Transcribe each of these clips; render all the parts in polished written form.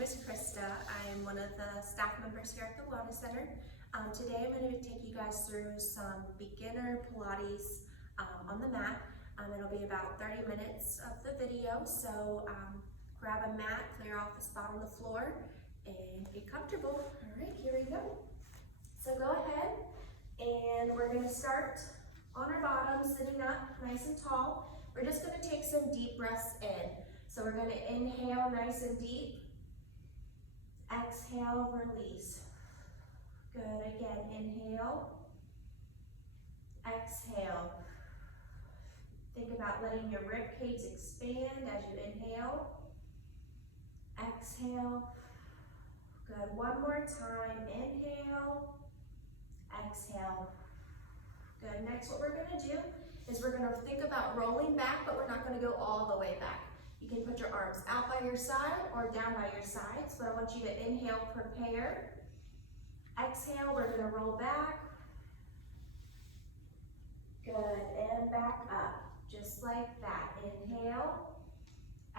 name is Christa. I'm one of the staff members here at the Wellness Center. Today I'm going to take you guys through some beginner Pilates on the mat. It'll be about 30 minutes of the video, so grab a mat, clear off the spot on the floor, and get comfortable. All right, here we go. So go ahead, and we're going to start on our bottom, sitting up nice and tall. We're just going to take some deep breaths in. So we're going to inhale nice and deep. Exhale, release. Good, again, inhale. Exhale. Think about letting your rib cage expand as you inhale. Exhale. Good, one more time. Inhale. Exhale. Good, next what we're going to do is we're going to think about rolling back, but we're not going to go all the way back. You can put your arms out by your side or down by your sides, but I want you to inhale, prepare. Exhale, we're going to roll back. Good, and back up, just like that. Inhale,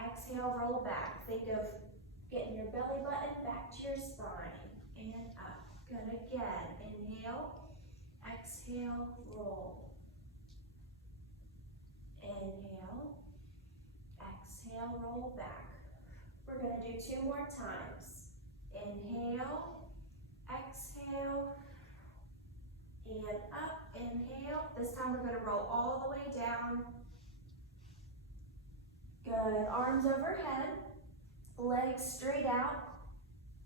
exhale, roll back. Think of getting your belly button back to your spine and up. Good, again, inhale, exhale, roll. Inhale. Exhale, roll back. We're going to do 2 more times. Inhale, exhale, and up, inhale. This time we're going to roll all the way down. Good, arms overhead, legs straight out.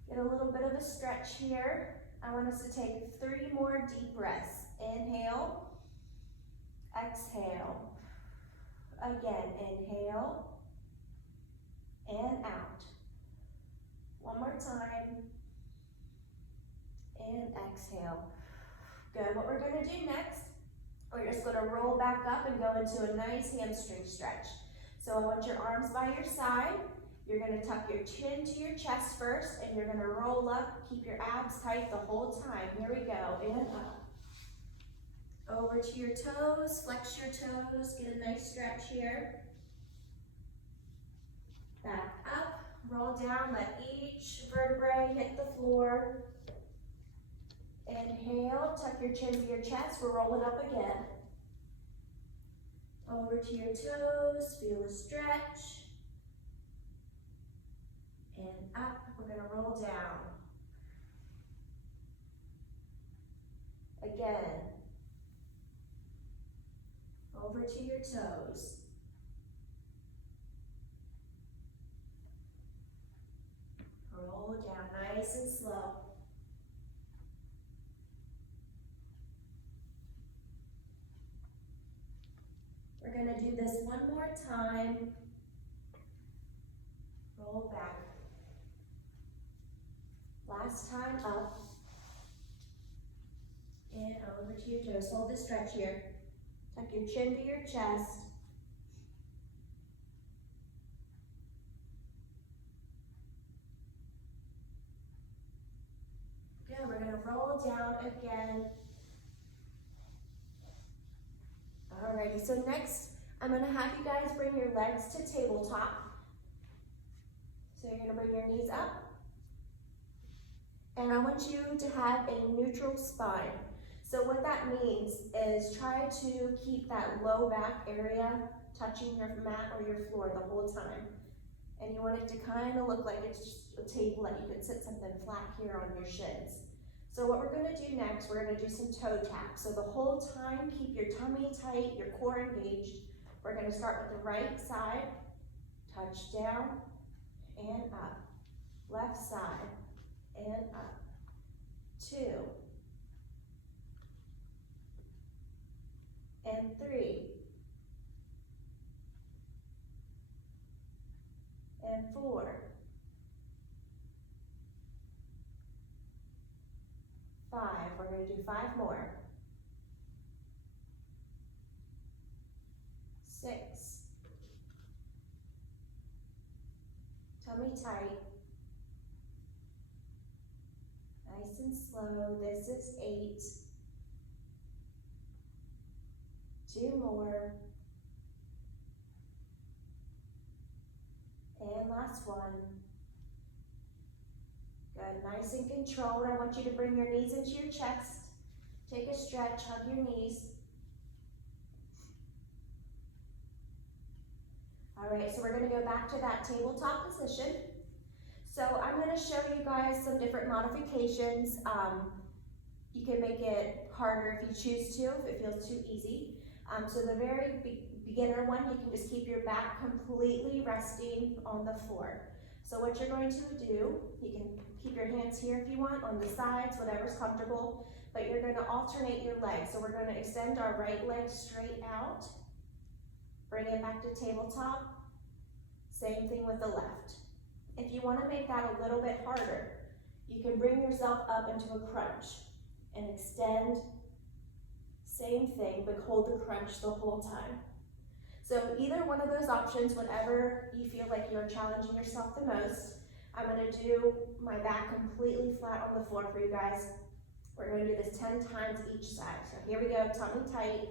Get a little bit of a stretch here. I want us to take 3 more deep breaths. Inhale, exhale. Again, inhale. And out. One more time. And exhale. Good. What we're going to do next, we're just going to roll back up and go into a nice hamstring stretch. So I want your arms by your side. You're going to tuck your chin to your chest first, and you're going to roll up. Keep your abs tight the whole time. Here we go. And up. Over to your toes. Flex your toes. Get a nice stretch here. Back up, roll down, let each vertebrae hit the floor. Inhale, tuck your chin to your chest, we're rolling up again. Over to your toes, feel a stretch. And up, we're gonna roll down. Again. Over to your toes. Roll down nice and slow. We're going to do this one more time. Roll back. Last time up. And over to your toes. Hold the stretch here. Tuck your chin to your chest. Good, we're going to roll down again. Alrighty, so next I'm going to have you guys bring your legs to tabletop. So you're going to bring your knees up. And I want you to have a neutral spine. So what that means is try to keep that low back area touching your mat or your floor the whole time. And you want it to kind of look like it's just a table that you could sit something flat here on your shins. So what we're going to do next, we're going to do some toe taps. So the whole time, keep your tummy tight, your core engaged. We're going to start with the right side, touch down and up. Left side and up. 2 and 3 and 4, 5. We're going to do 5 more. 6. Tummy tight. Nice and slow. This is 8. 2 more. And last one. Good, nice and controlled. I want you to bring your knees into your chest. Take a stretch, hug your knees. All right, so we're gonna go back to that tabletop position. So I'm gonna show you guys some different modifications. You can make it harder if you choose to, if it feels too easy. So the very beginner one, you can just keep your back completely resting on the floor. So what you're going to do, you can keep your hands here if you want, on the sides, whatever's comfortable, but you're gonna alternate your legs. So we're gonna extend our right leg straight out, bring it back to tabletop, same thing with the left. If you wanna make that a little bit harder, you can bring yourself up into a crunch and extend, same thing, but hold the crunch the whole time. So either one of those options, whatever you feel like you're challenging yourself the most. I'm gonna do my back completely flat on the floor for you guys. We're gonna do this 10 times each side. So here we go, tummy tight,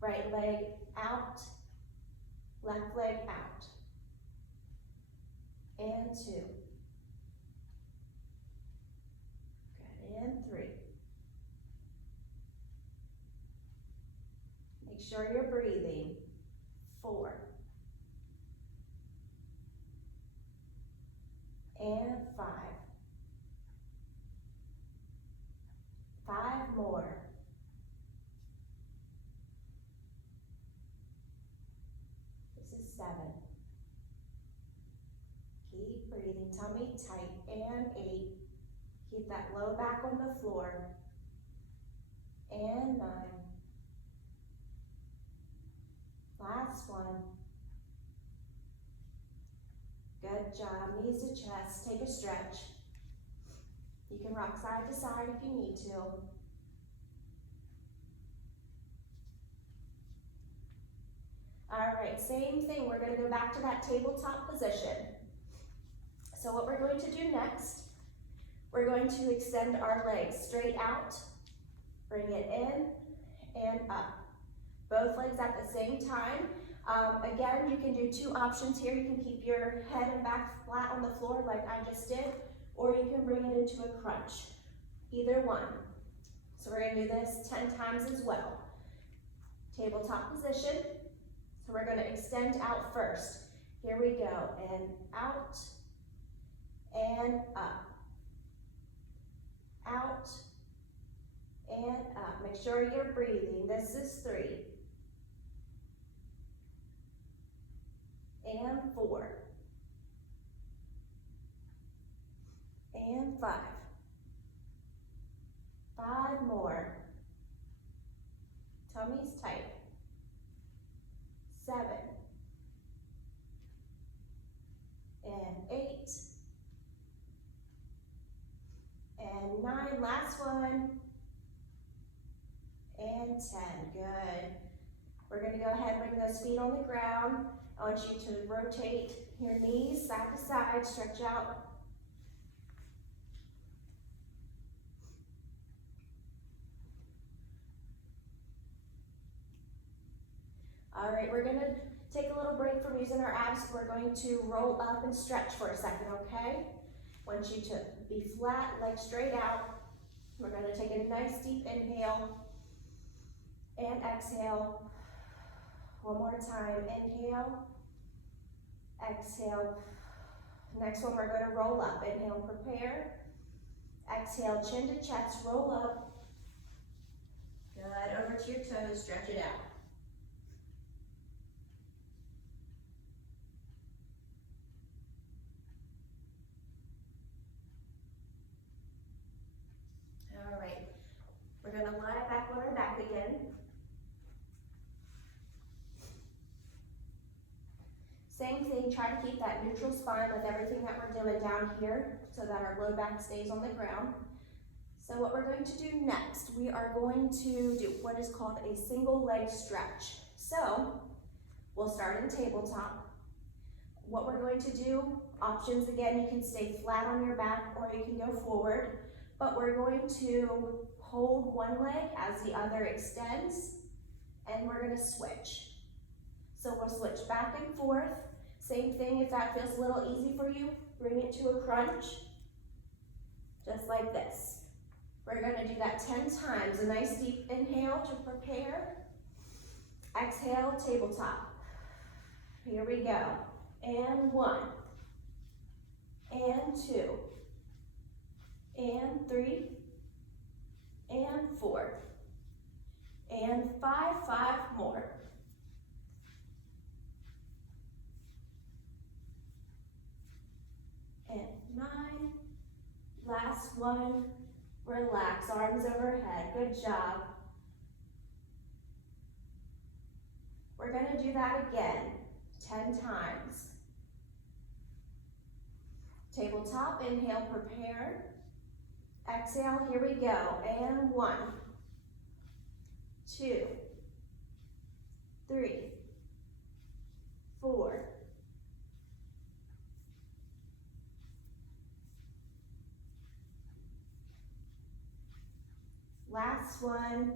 right leg out, left leg out. And 2. Good, and 3. Make sure you're breathing. 4. And 5. 5 more. This is 7. Keep breathing, tummy tight, and 8. Keep that low back on the floor. And 9. Last one. Good job, knees to chest, take a stretch. You can rock side to side if you need to. All right, same thing, we're gonna go back to that tabletop position. So what we're going to do next, we're going to extend our legs straight out, bring it in and up. Both legs at the same time. Again, you can do 2 options here. You can keep your head and back flat on the floor like I just did, or you can bring it into a crunch. Either one. So we're gonna do this 10 times as well. Tabletop position. So we're gonna extend out first. Here we go, and out, and up. Out, and up. Make sure you're breathing. This is 3. And 4. And 5. 5 more. Tummy's tight. 7. And 8. And 9, last one. And 10, good. We're gonna go ahead and bring those feet on the ground. I want you to rotate your knees side to side, stretch out. All right, we're gonna take a little break from using our abs. We're going to roll up and stretch for a second, okay? I want you to be flat, legs straight out. We're gonna take a nice deep inhale and exhale. One more time, inhale, exhale. Next one, we're gonna roll up. Inhale, prepare. Exhale, chin to chest, roll up. Good, over to your toes, stretch it out. All right, we're gonna lie back on our back again. Same thing, try to keep that neutral spine with everything that we're doing down here so that our low back stays on the ground. So what we're going to do next, we are going to do what is called a single leg stretch. So we'll start in tabletop. What we're going to do, options again, you can stay flat on your back or you can go forward, but we're going to hold one leg as the other extends and we're gonna switch. So we'll switch back and forth. Same thing, if that feels a little easy for you, bring it to a crunch. just like this. We're gonna do that 10 times. A nice deep inhale to prepare. Exhale, tabletop. Here we go. And 1, and 2, and 3, and 4, and 5 more. And 9, last one, relax, arms overhead, good job. We're gonna do that again, 10 times. Tabletop, inhale, prepare. Exhale, here we go, and 1, 2, 3, 4, last one.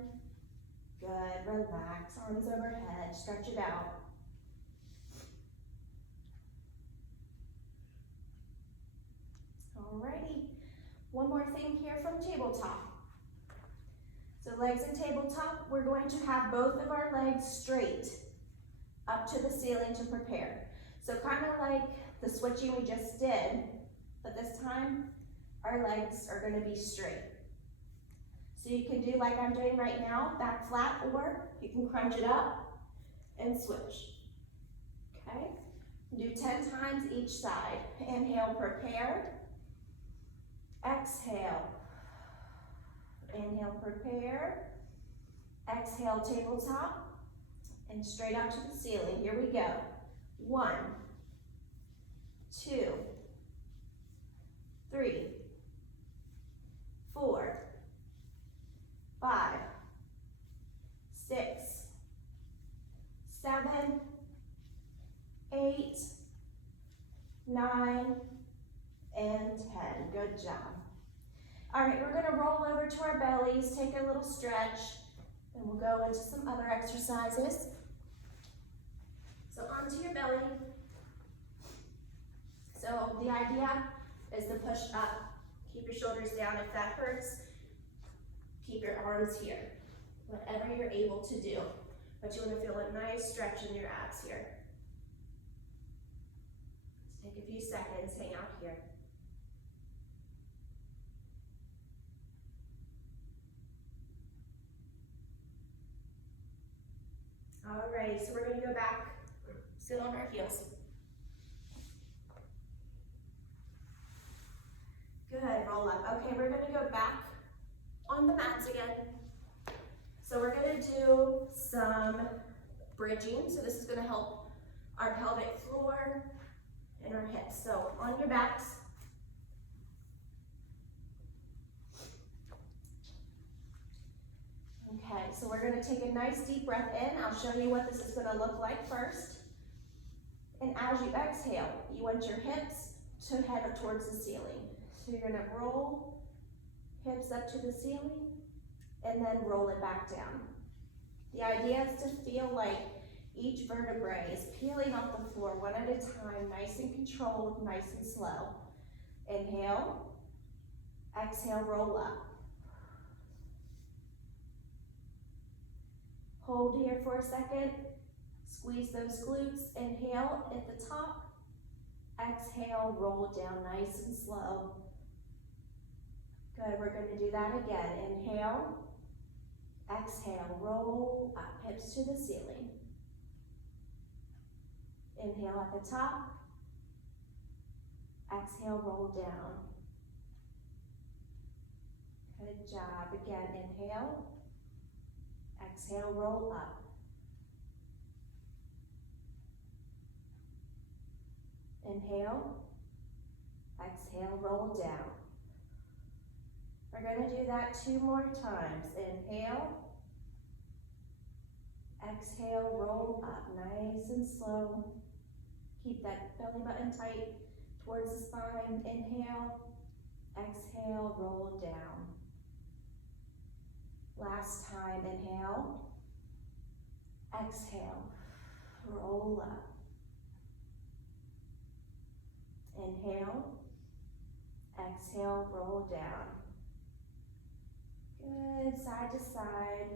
Good, relax, arms overhead, stretch it out. Alrighty, one more thing here from tabletop. So legs and tabletop, we're going to have both of our legs straight up to the ceiling to prepare. So kind of like the switching we just did, but this time our legs are going to be straight. So you can do like I'm doing right now, back flat, or you can crunch it up and switch. Okay? Do 10 times each side. Inhale, prepare. Exhale. Inhale, prepare. Exhale, tabletop. And straight up to the ceiling. Here we go. 1, 2, 3, 4, 5, 6, 7, 8, 9, and 10. Good job. All right, we're going to roll over to our bellies, take a little stretch, and we'll go into some other exercises. So onto your belly. So the idea is to push up. Keep your shoulders down if that hurts. Keep your arms here, whatever you're able to do. But you want to feel a nice stretch in your abs here. Just take a few seconds, hang out here. Alrighty, so we're going to go back, sit on our heels. Good, roll up. Okay, we're going to go back on the mats again. So we're going to do some bridging. So this is going to help our pelvic floor and our hips. So on your backs. Okay, so we're going to take a nice deep breath in. I'll show you what this is going to look like first. And as you exhale, you want your hips to head up towards the ceiling. So you're going to roll hips up to the ceiling and then roll it back down. The idea is to feel like each vertebrae is peeling off the floor one at a time, nice and controlled, nice and slow. Inhale, exhale, roll up. Hold here for a second, squeeze those glutes, inhale at the top, exhale, roll down nice and slow. Good, we're going to do that again. Inhale, exhale, roll up, hips to the ceiling. Inhale at the top, exhale, roll down. Good job. Again, inhale, exhale, roll up. Inhale, exhale, roll down. We're going to do that 2 more times. Inhale, exhale, roll up, nice and slow. Keep that belly button tight towards the spine. Inhale, exhale, roll down. Last time, inhale, exhale, roll up. Inhale, Exhale, roll down. Good, side to side.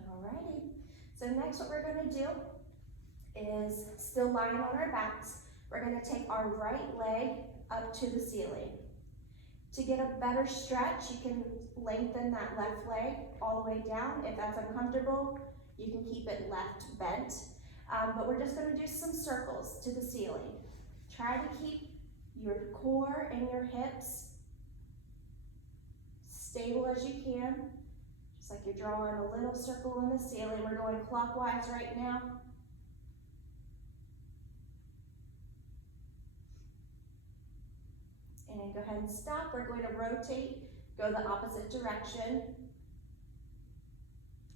Alrighty, so next what we're gonna do is, still lying on our backs, we're gonna take our right leg up to the ceiling. To get a better stretch, you can lengthen that left leg all the way down. If that's uncomfortable, you can keep it left bent. But we're just gonna do some circles to the ceiling. Try to keep your core and your hips stable as you can. Just like you're drawing a little circle on the ceiling. We're going clockwise right now. And go ahead and stop. We're going to rotate, go the opposite direction.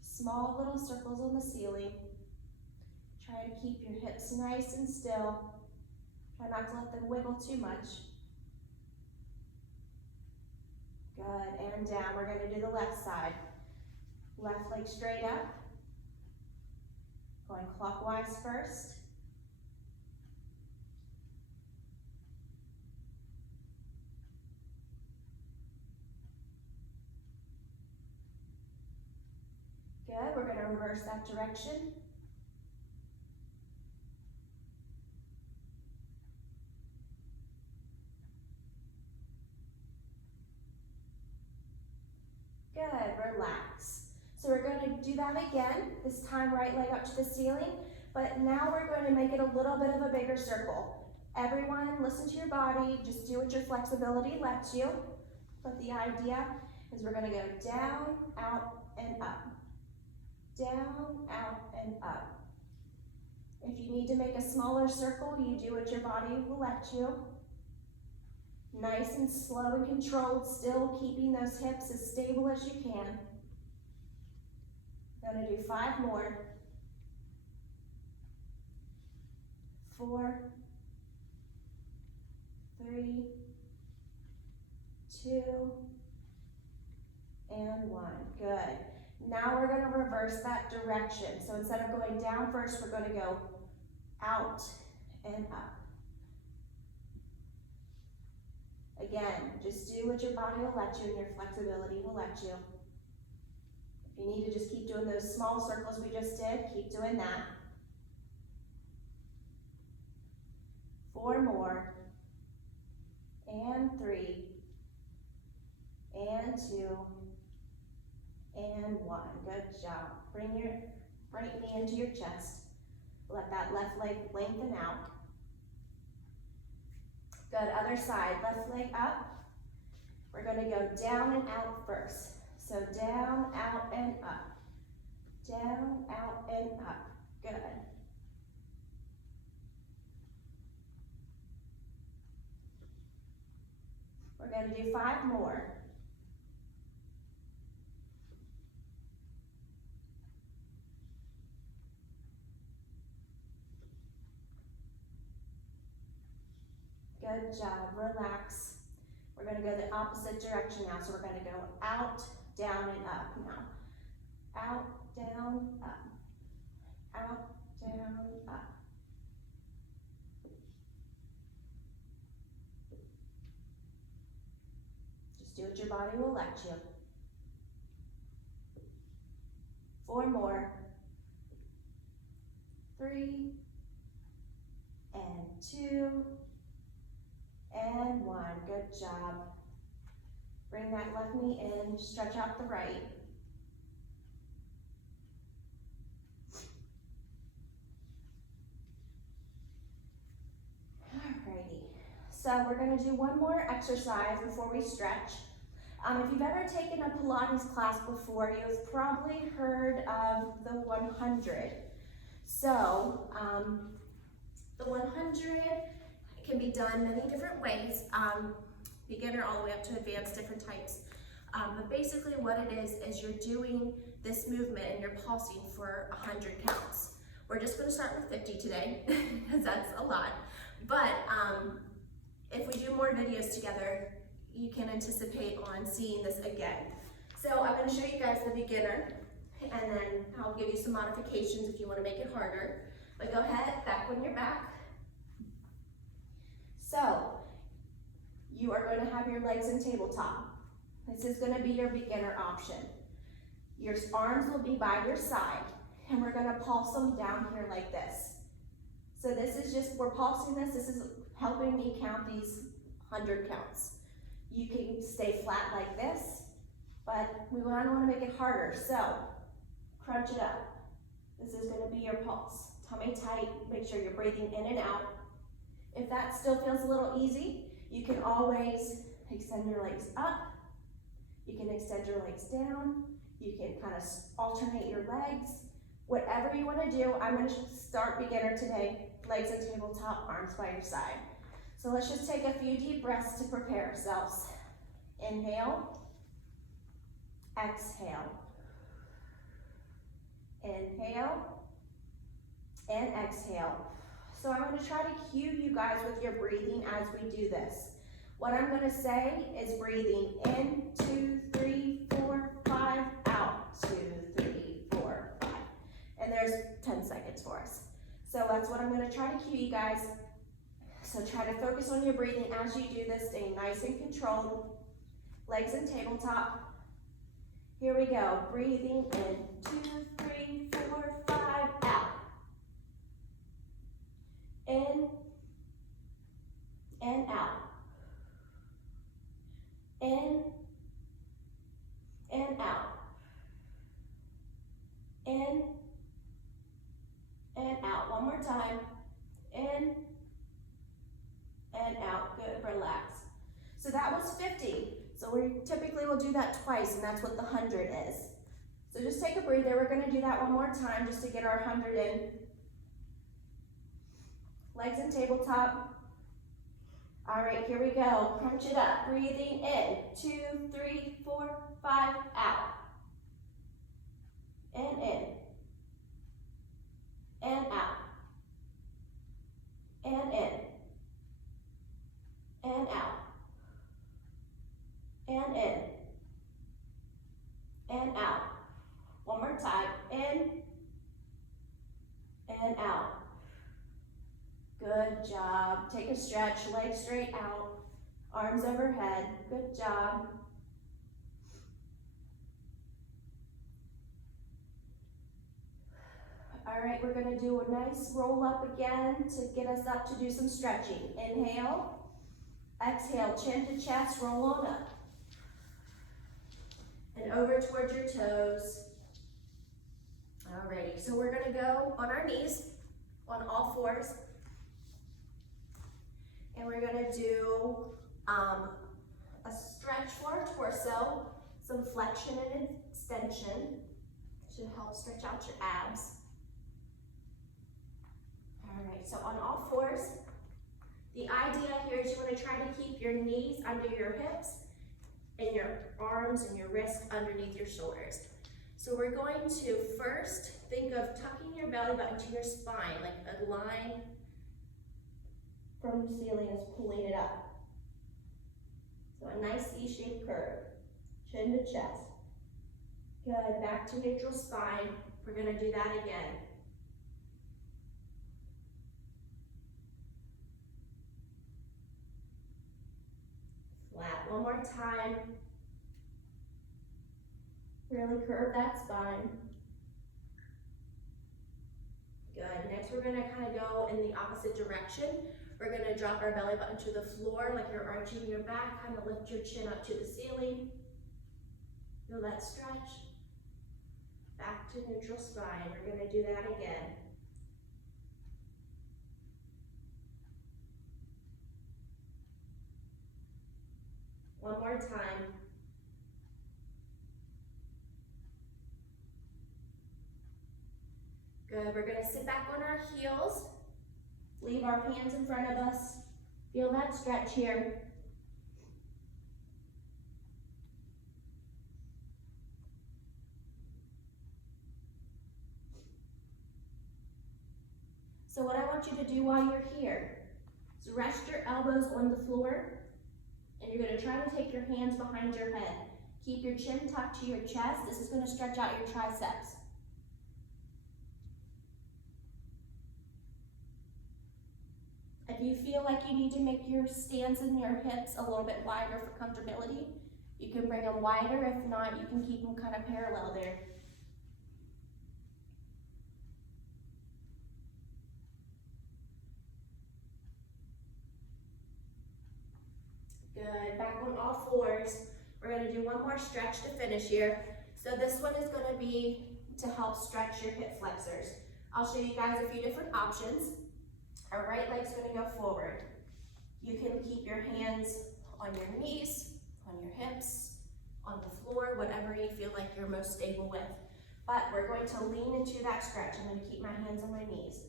Small little circles on the ceiling. Try to keep your hips nice and still. Try not to let them wiggle too much. Good, and down. We're going to do the left side. Left leg straight up. Going clockwise first. Good, we're going to reverse that direction. Good, relax. So we're going to do that again, this time right leg up to the ceiling, but now we're going to make it a little bit of a bigger circle. Everyone, listen to your body, just do what your flexibility lets you. But the idea is we're going to go down, out, and up. Down, out, and up. If you need to make a smaller circle, you do what your body will let you. Nice and slow and controlled, still keeping those hips as stable as you can. Gonna do 5 more. 4, 3, 2, and 1. Good. Now we're gonna reverse that direction. So instead of going down first, we're gonna go out and up. Again, just do what your body will let you and your flexibility will let you. If you need to just keep doing those small circles we just did, keep doing that. 4 more. And 3. And 2. And 1. Good job. Bring your right knee into your chest. Let that left leg lengthen out. Good, other side, left leg up. We're gonna go down and out first. So down, out, and up. Down, out, and up. Good. We're gonna do 5 more. Good job, relax. We're gonna go the opposite direction now. So we're gonna go out, down, and up now. Out, down, up. Out, down, up. Just do what your body will let you. 4 more. 3, and 2, and 1. Good job. Bring that left knee in, stretch out the right. Alrighty. So we're going to do one more exercise before we stretch. If you've ever taken a Pilates class before, you've probably heard of the 100. So the 100 can be done many different ways, beginner all the way up to advanced, different types. But basically what it is you're doing this movement and you're pulsing for 100 counts. We're just going to start with 50 today, because that's a lot. But if we do more videos together, you can anticipate on seeing this again. So I'm going to show you guys the beginner, and then I'll give you some modifications if you want to make it harder. But go ahead, back on your back. So, you are going to have your legs in tabletop. This is going to be your beginner option. Your arms will be by your side, and we're going to pulse them down here like this. So this is just, we're pulsing this. This is helping me count these 100 counts. You can stay flat like this, but we want to make it harder. So, crunch it up. This is going to be your pulse. Tummy tight, make sure you're breathing in and out. If that still feels a little easy, you can always extend your legs up. You can extend your legs down. You can kind of alternate your legs. Whatever you want to do, I'm going to start beginner today. Legs in tabletop, arms by your side. So let's just take a few deep breaths to prepare ourselves. Inhale. Exhale. Inhale. And exhale. So I'm going to try to cue you guys with your breathing as we do this. What I'm going to say is breathing in, 2, 3, 4, 5, out, 2, 3, 4, 5. And there's 10 seconds for us. So that's what I'm going to try to cue you guys. So try to focus on your breathing as you do this, staying nice and controlled. Legs in tabletop. Here we go. Breathing in, 2, 3, 4, 5, out. In and out. In and out. In and out. One more time. In and out. Good, relax. So that was 50. So we typically will do that twice, and that's what the 100 is. So just take a breather. We're going to do that one more time just to get our 100 in. Legs in tabletop. All right, here we go. Crunch it up. Breathing in. 2, 3, 4, 5, out. And in. And out. And in. And out. And in. And out. One more time. In. And out. Good job. Take a stretch, legs straight out, arms overhead. Good job. All right, we're going to do a nice roll up again to get us up to do some stretching. Inhale, exhale, chin to chest, roll on up. And over towards your toes. All righty, so we're going to go on our knees, on all fours. And we're going to do a stretch for our torso, some flexion and extension. Should help stretch out your abs. All right, so on all fours, the idea here is you want to try to keep your knees under your hips and your arms and your wrists underneath your shoulders. So we're going to first think of tucking your belly button to your spine, like a line from the ceiling is pulling it up. So a nice C-shaped curve, chin to chest. Good, back to neutral spine. We're gonna do that again. Flat, one more time. Really curve that spine. Good, next we're gonna kind of go in the opposite direction. We're going to drop our belly button to the floor like you're arching your back, kind of lift your chin up to the ceiling. Feel that stretch. Back to neutral spine. We're going to do that again. One more time. Good, we're going to sit back on our heels. Leave our hands in front of us. Feel that stretch here. So what I want you to do while you're here is rest your elbows on the floor, and you're going to try to take your hands behind your head. Keep your chin tucked to your chest. This is going to stretch out your triceps. you feel like you need to make your stance and your hips a little bit wider for comfortability, you can bring them wider. If not, you can keep them kind of parallel there. Good, back on all fours. We're gonna do one more stretch to finish here. So this one is gonna be to help stretch your hip flexors. I'll show you guys a few different options. Our right leg's gonna go forward. You can keep your hands on your knees, on your hips, on the floor, whatever you feel like you're most stable with. But we're going to lean into that stretch. I'm gonna keep my hands on my knees.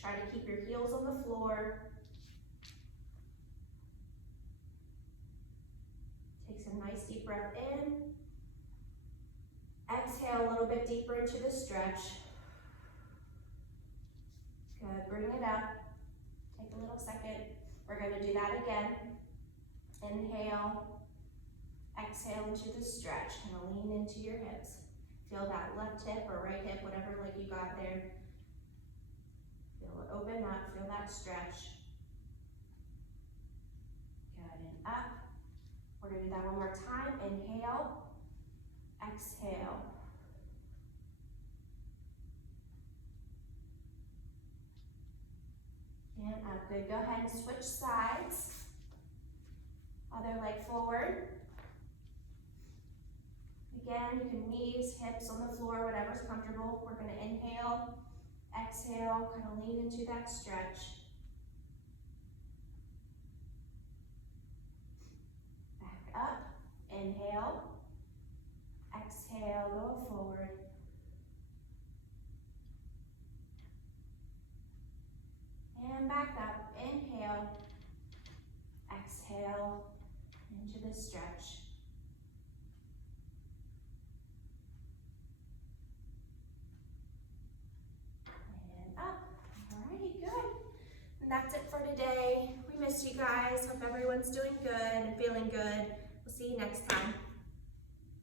Try to keep your heels on the floor. Take some nice deep breath in. Exhale a little bit deeper into the stretch. Good, bring it up. Take a little second. We're gonna do that again. Inhale, exhale into the stretch. Kind of lean into your hips. Feel that left hip or right hip, whatever leg you got there. Feel it open up, feel that stretch. Good, and up. We're gonna do that one more time. Inhale, exhale. And up, good. Go ahead and switch sides. Other leg forward. Again, you can knees, hips on the floor, whatever's comfortable. We're gonna inhale, exhale, kind of lean into that stretch. Back up, inhale, exhale, go forward. And back up, inhale, exhale, into the stretch. And up, alrighty, good. And that's it for today. We miss you guys. Hope everyone's doing good and feeling good. We'll see you next time.